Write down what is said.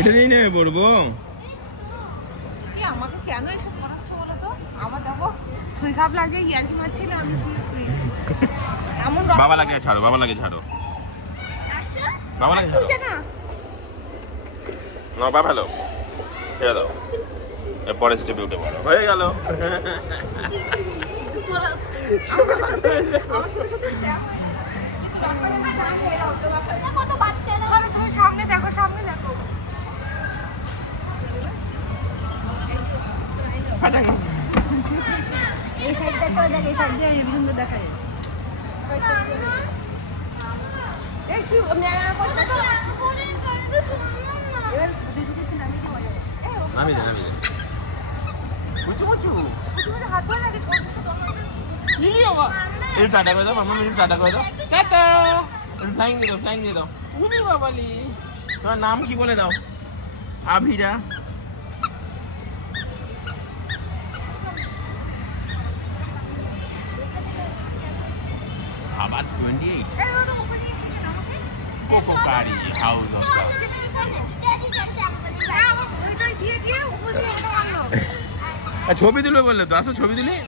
এটা দিয়েই নেমে পড়বো। আমাকে কেন এসব করাচ্ছ বলো তো? আমার দেখো শরীর খারাপ লাগছে, ইয়ার্কি মারছি না আমি সিরিয়াসলি। এমন বাবা লাগে ছাড়ো, বাবা লাগে ছাড়ো, বাবা লাগে ছাড়ো। না না বাবা হ্যালো ছেড়ে দাও, এরপরে স্টেপে উঠে পড়ো, হয়ে গেল। তোরা আমার সাথে স্ট্যাপ কত বাচ্চা না। আরে তুমি সামনে দেখো, সামনে দেখো। এই সাইডটা তো দেখ, এই সাইড দিয়ে আমি সুন্দর দেখাই। এই কি মেলা করতে তো এবার দুটো নামিয়ে দেওয়া যাবে। নামিয়ে দে, নামিয়ে দে। কুচু কুচু তুমি হাত ধরে লাগে ছোট ছোট কি বাবা, একটু টাটা করে দাও মাম্মা, একটু টাটা করে দাও, টাটা। একটু ফ্লাইং দিয়ে দাও, ফ্লাইং দিয়ে দাও। উনি বাবালি, তোমার নাম কি বলে দাও? আভিরা। আবার 28 কোকোকারি হাউস অফ ছবি তুলবে বললে তো, আসো ছবি তুলি।